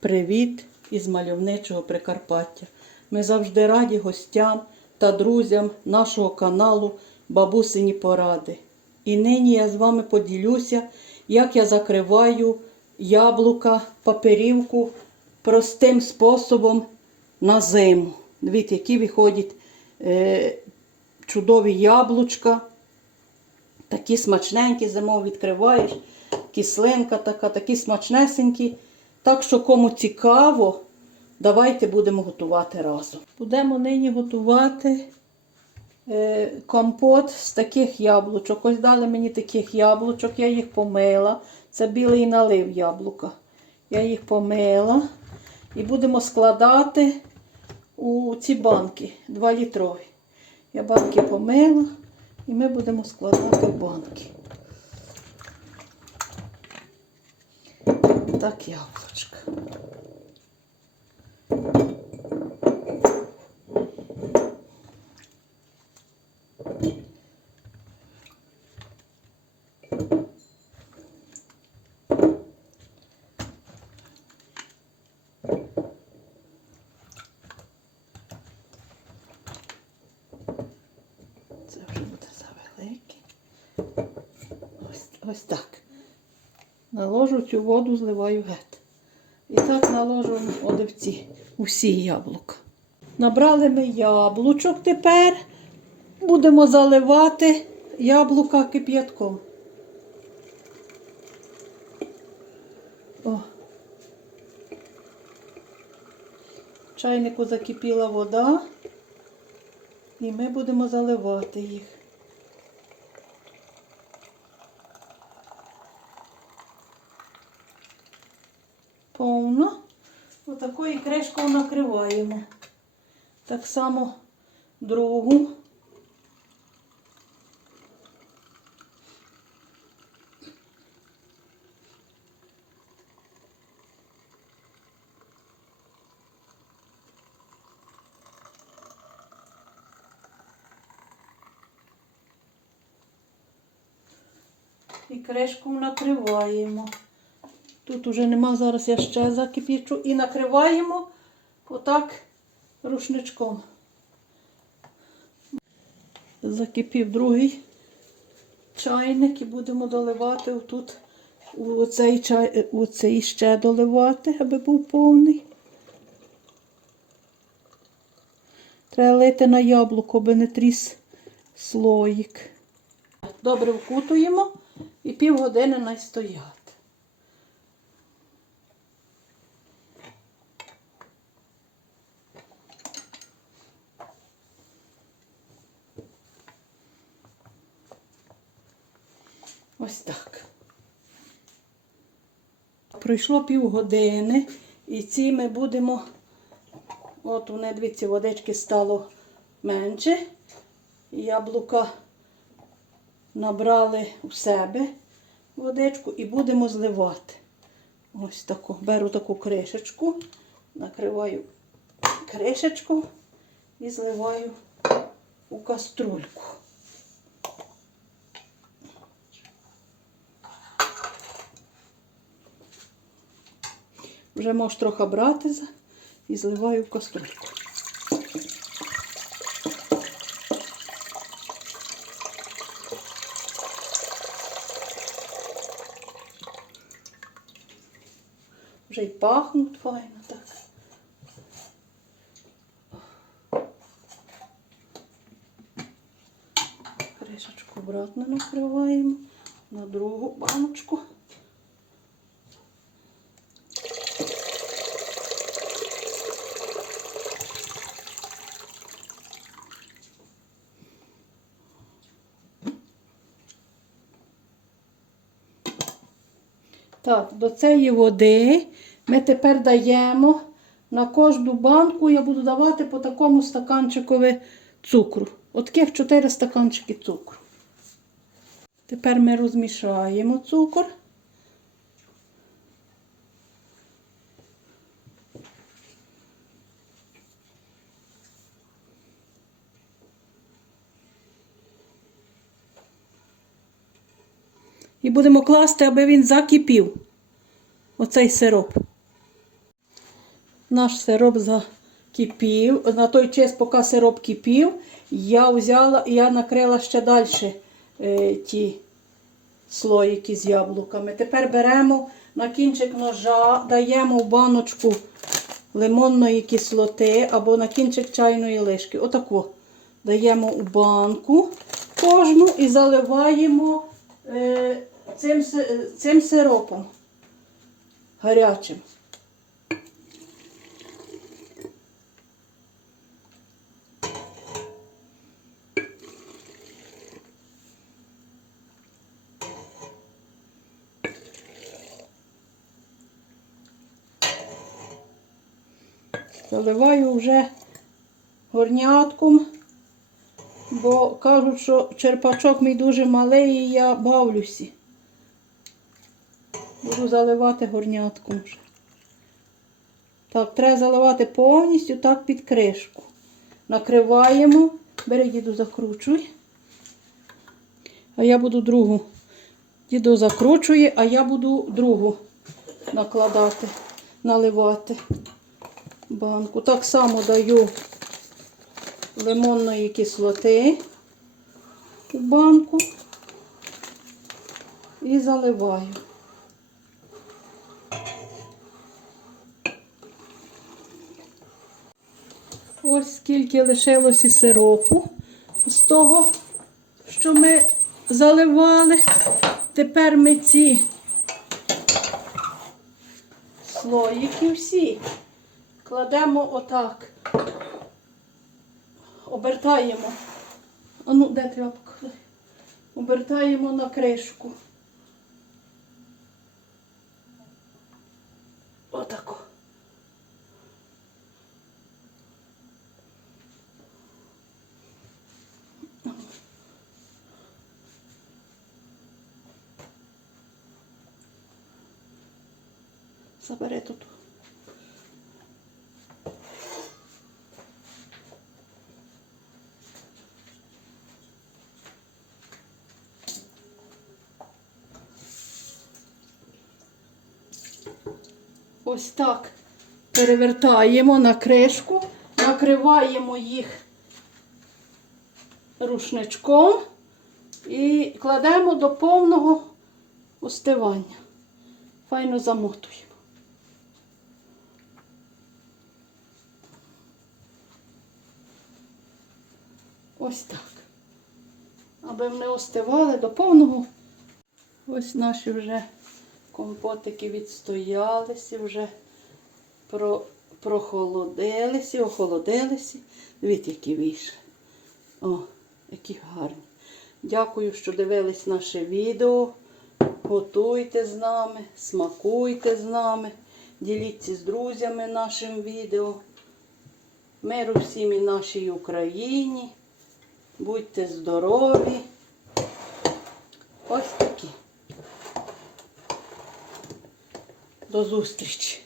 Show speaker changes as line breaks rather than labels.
Привіт із мальовничого Прикарпаття. Ми завжди раді гостям та друзям нашого каналу Бабусині Поради. І нині я з вами поділюся, як я закриваю яблука, паперівку простим способом на зиму. Дивіться, які виходять е, чудові яблучка. Такі смачненькі зимов відкриваєш, кислинка така, такі смачнесенькі. Так що, кому цікаво, давайте будемо готувати разом. Будемо нині готувати е, компот з таких яблучок. Ось дали мені таких яблучок, я їх помила. Це білий налив яблука. Я їх помила. І будемо складати у ці банки 2 літрові. Я банки помила і ми будемо складати банки. Так, яблучка. Це вже буде завелике. Ось, ось так. Наложу цю воду, зливаю геть. І так наложу одевці усі яблука. Набрали ми яблучок тепер. Будемо заливати яблука кип'ятком. О. Чайнику закипіла вода. І ми будемо заливати їх. Повно. Отакою кришкою накриваємо. Так само другу. І кришку накриваємо. Тут уже нема, зараз я ще закипічу. І накриваємо отак рушничком. Закипів другий чайник і будемо доливати отут у цей, чай, у цей ще доливати, аби був повний. Треба лити на яблуко, аби не тріс слоїк. Добре вкутуємо і півгодини най стоять. Ось так. Пройшло півгодини, і ці ми будемо, от вони, дивіться, водички стало менше. Яблука набрали у себе водичку і будемо зливати. Ось таку. Беру таку кришечку, накриваю кришечку і зливаю у каструльку. Вже можеш трохи брати і зливаю в каструльку. Вже й пахнуть файно так. Кришечку обратно накриваємо на другу баночку. Так, до цієї води ми тепер даємо на кожну банку, я буду давати по такому стаканчикові цукру. От таких 4 стаканчики цукру. Тепер ми розмішаємо цукор. І будемо класти, аби він закипів. Оцей сироп. Наш сироп закипів. На той час, поки сироп кипів, я взяла і я накрила ще далі е, ті слоїки з яблуками. Тепер беремо на кінчик ножа, даємо в баночку лимонної кислоти або на кінчик чайної лишки. Отаку даємо у банку кожну і заливаємо цим, си- цим сиропом гарячим. Заливаю вже горнятком, бо кажуть, що черпачок мій дуже малий і я бавлюся. Буду заливати горнятком. Так, треба заливати повністю так під кришку. Накриваємо. Бери, діду, закручуй. А я буду другу. Діду закручує, а я буду другу накладати, наливати банку. Так само даю лимонної кислоти у банку і заливаю. Ось скільки лишилося сиропу з того, що ми заливали. Тепер ми ці слоїки всі кладемо отак. Обертаємо. А ну, де тряпка? Обертаємо на кришку. Отако. Забери тут. Ось так перевертаємо на кришку, накриваємо їх рушничком і кладемо до повного остивання. Файно замотуємо. Ось так. Аби вони остивали до повного. Ось наші вже компотики відстоялися, вже про, прохолодилися, охолодилися. Дивіться, які вийшли. О, які гарні. Дякую, що дивились наше відео. Готуйте з нами, смакуйте з нами, діліться з друзями нашим відео. Миру всім і нашій Україні. Будьте здорові. Ось такі. До зустрічі!